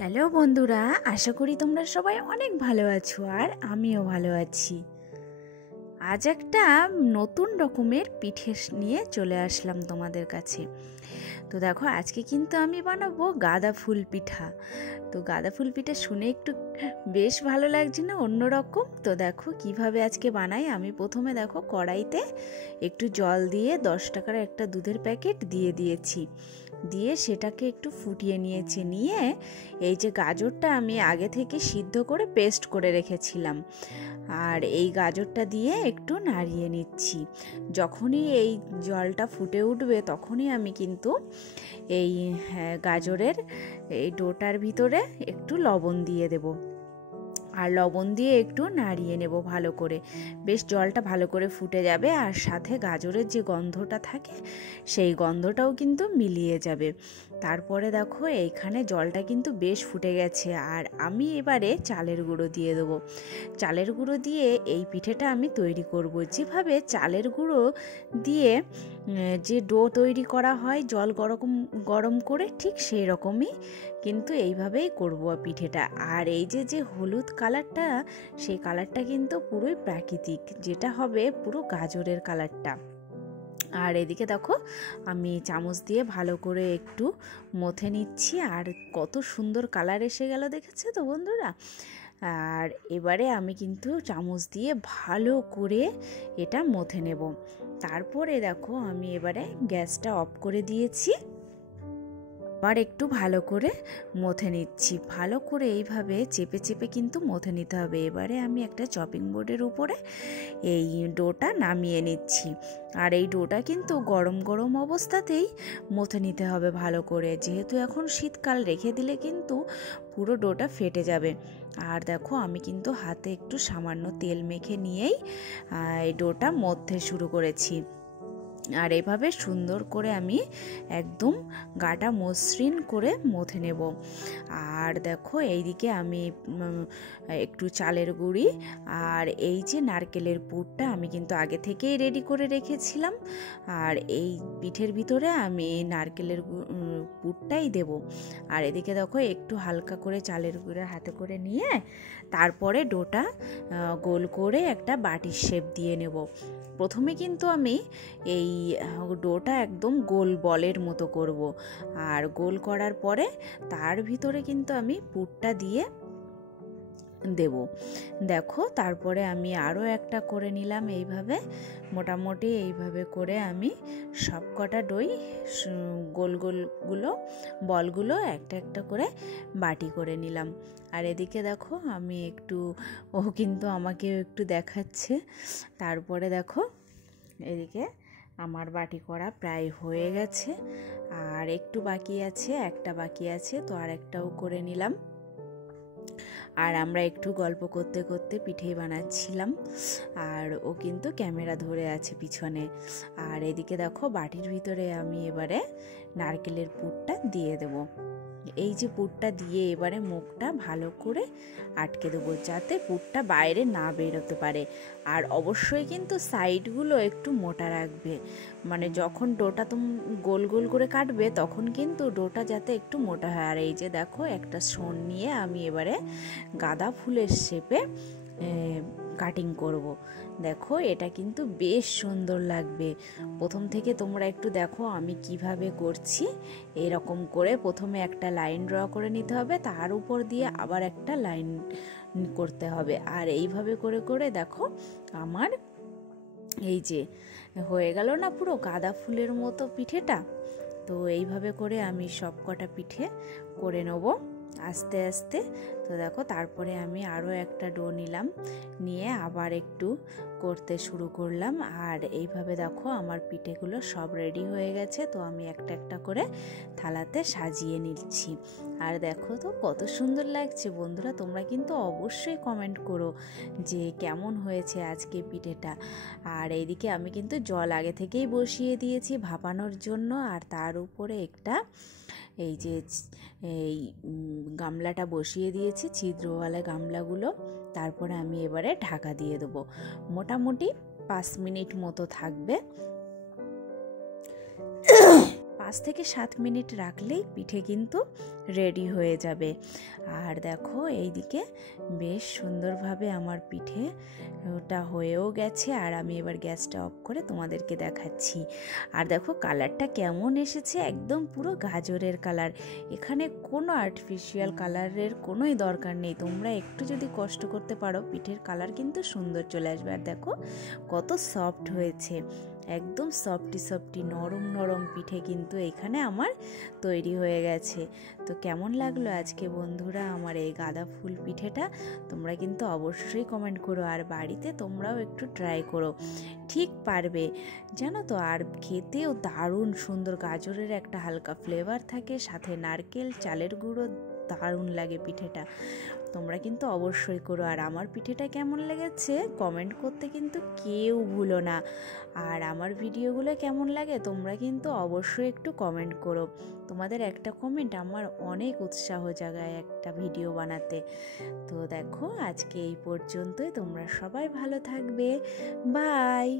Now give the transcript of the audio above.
Hello বন্ধুরা, আশা করি তোমরা সবাই অনেক ভালো আছো আর আমিও ভালো আছি। আজ একটা নতুন রকমের পিঠে নিয়ে চলে আসলাম তোমাদের কাছে। তো দেখো, আজকে কিন্তু আমি বানাবো গাঁদা ফুল পিঠা। তো গাঁদা ফুল পিঠা শুনে একটু বেশ ভালো লাগছে না, অন্যরকম। তো দেখো কিভাবে আজকে বানাই। আমি প্রথমে দেখো কড়াইতে একটু জল দিয়ে 10 টাকার একটা দুধের প্যাকেট দিয়ে দিয়েছি, দিয়ে সেটাকে একটু ফুটিয়ে নিয়েছি। নিয়ে এই যে গাজরটা আমি আগে থেকে সিদ্ধ করে পেস্ট করে রেখেছিলাম, আর এই গাজরটা দিয়ে একটু নাড়িয়ে নিচ্ছি। যখনই এই জলটা ফুটে উঠবে তখনই আমি কিন্তু এই গাজরের এই ডোটার ভিতরে একটু লবণ দিয়ে দেব, আর লবণ দিয়ে একটু নাড়িয়ে নেব ভালো করে। বেশ জলটা ভালো করে ফুটে যাবে, আর সাথে গাজরের যে গন্ধটা থাকে সেই গন্ধটাও কিন্তু মিলিয়ে যাবে। তারপরে দেখো এইখানে জলটা কিন্তু বেশ ফুটে গেছে, আর আমি এবারে চালের গুঁড়ো দিয়ে দেবো। চালের গুঁড়ো দিয়ে এই পিঠেটা আমি তৈরি করব। যেভাবে চালের গুঁড়ো দিয়ে যে ডো তৈরি করা হয় জল গরম করে, ঠিক সেই রকমই কিন্তু এইভাবেই করব পিঠেটা। আর এই যে হলুদ কালারটা, সেই কালারটা কিন্তু পুরোই প্রাকৃতিক, যেটা হবে পুরো গাজরের কালারটা। আর এদিকে দেখো আমি চামচ দিয়ে ভালো করে একটু মথে নিচ্ছি, আর কত সুন্দর কালার এসে গেল, দেখেছো তো বন্ধুরা। আর এবারে আমি কিন্তু চামচ দিয়ে ভালো করে এটা মথে নেব। তারপরে দেখো আমি এবারে গ্যাসটা অফ করে দিয়েছি, আবার একটু ভালো করে মথে নিচ্ছি। ভালো করে এইভাবে চেপে চেপে কিন্তু মথে নিতে হবে। এবারে আমি একটা চপিং বোর্ডের উপরে এই ডোটা নামিয়ে নিচ্ছি, আর এই ডোটা কিন্তু গরম গরম অবস্থাতেই মথে নিতে হবে ভালো করে, যেহেতু এখন শীতকাল, রেখে দিলে কিন্তু পুরো ডোটা ফেটে যাবে। আর দেখো আমি কিন্তু হাতে একটু সামান্য তেল মেখে নিয়েই এই ডোটা মথতে শুরু করেছি। আর এভাবে সুন্দর করে আমি একদম গাটা মসৃণ করে মথে নেব। আর দেখো এইদিকে আমি একটু চালের গুঁড়ি আর এই যে নারকেলের পুরটা আমি কিন্তু আগে থেকেই রেডি করে রেখেছিলাম, আর এই পিঠের ভিতরে আমি নারকেলের পুরটাই দেব। আর এদিকে দেখো একটু হালকা করে চালের গুঁড়ো হাতে করে নিয়ে তারপরে ডোটা গোল করে একটা বাটির শেপ দিয়ে নেব। প্রথমে কিন্তু আমি এই ডোটা একদম গোল বলের মতো করব, আর গোল করার পরে তার ভিতরে কিন্তু আমি পুরটা দিয়ে দেব। দেখো তারপরে আমি আরও একটা করে নিলাম এইভাবে। মোটামুটি এইভাবে করে আমি সব কটা ডই গোলগুলো বলগুলো একটা একটা করে বাটি করে নিলাম। আর এদিকে দেখো আমি একটু, ও কিন্তু আমাকেও একটু দেখাচ্ছে। তারপরে দেখো এদিকে আমার বাটি করা প্রায় হয়ে গেছে, আর একটু বাকি আছে, একটা বাকি আছে, তো আর একটাও করে নিলাম। আর আমরা একটু গল্প করতে করতে পিঠে বানাচ্ছিলাম, আর ও কিন্তু ক্যামেরা ধরে আছে পিছনে। আর এদিকে দেখো বাটির ভিতরে আমি এবারে নারকেলের পুরটা দিয়ে দেব। এই যে পুরটা দিয়ে এবারে মুখটা ভালো করে আটকে দেবো, যাতে পুরটা বাইরে না বেরোতে পারে। আর অবশ্যই কিন্তু সাইডগুলো একটু মোটা রাখবে, মানে যখন ডোটা গোল গোল করে কাটবে তখন কিন্তু ডোটা যাতে একটু মোটা হয়। আর এই যে দেখো একটা শন নিয়ে আমি এবারে গাঁদা ফুলের শেপে কাটিং করব। দেখো এটা কিন্তু বেশ সুন্দর লাগবে। প্রথম থেকে তোমরা একটু দেখো আমি কিভাবে করছি। এরকম করে প্রথমে একটা লাইন ড্র করে নিতে হবে, তার উপর দিয়ে আবার একটা লাইন করতে হবে, আর এইভাবে করে করে দেখো আমার এই যে হয়ে গেল না পুরো গাঁদা ফুলের মতো পিঠেটা। তো এইভাবে করে আমি সব কটা পিঠে করে নেব আস্তে আস্তে। তো দেখো তারপরে আমি আরও একটা ডো নিলাম, নিয়ে আবার একটু করতে শুরু করলাম। আর এইভাবে দেখো আমার পিঠেগুলো সব রেডি হয়ে গেছে। তো আমি একটা একটা করে থালাতে সাজিয়ে নিচ্ছি। আর দেখো তো কত সুন্দর লাগছে বন্ধুরা। তোমরা কিন্তু অবশ্যই কমেন্ট করো যে কেমন হয়েছে আজকে পিঠেটা। আর এইদিকে আমি কিন্তু জল আগে থেকেই বসিয়ে দিয়েছি ভাপানোর জন্য, আর তার উপরে একটা এই যে এই গামলাটা বসিয়ে দিয়েছি, ছিদ্রওয়ালা গামলাগুলো। তারপরে আমি এবারে ঢাকা দিয়ে দেবো। মোটামুটি 5 মিনিট মতো থাকবে। 5 থেকে 7 মিনিট রাখলেই পিঠে কিন্তু রেডি হয়ে যাবে। আর দেখো এইদিকে বেশ সুন্দরভাবে আমার পিঠে ওটা হয়েও গেছে। আর আমি এবার গ্যাসটা অফ করে তোমাদেরকে দেখাচ্ছি। আর দেখো কালারটা কেমন এসেছে, একদম পুরো গাজরের কালার। এখানে কোনো আর্টিফিশিয়াল কালারের কোনোই দরকার নেই। তোমরা একটু যদি কষ্ট করতে পারো পিঠের কালার কিন্তু সুন্দর চলে আসবে। আর দেখো কত সফট হয়েছে, একদম সফটি নরম নরম পিঠে কিন্তু এখানে আমার তৈরি হয়ে গেছে। তো কেমন লাগলো আজকে বন্ধুরা আমার এই গাঁদা ফুল পিঠেটা? তোমরা কিন্তু অবশ্যই কমেন্ট করো, আর বাড়িতে তোমরাও একটু ট্রাই করো, ঠিক পারবে জানো তো। আর খেতেও দারুণ সুন্দর, গাজরের একটা হালকা ফ্লেভার থাকে, সাথে নারকেল চালের গুঁড়ো, দারুণ লাগে পিঠেটা। তোমরা কিন্তু অবশ্যই করো। আর আমার পিঠেটা কেমন লেগেছে কমেন্ট করতে কিন্তু কেউ ভুলো না। আর আমার ভিডিওগুলো কেমন লাগে তোমরা কিন্তু অবশ্যই একটু কমেন্ট করো। তোমাদের একটা কমেন্ট আমার অনেক উৎসাহ জাগায় একটা ভিডিও বানাতে। তো দেখো আজকে এই পর্যন্তই, তোমরা সবাই ভালো থাকবে, বাই।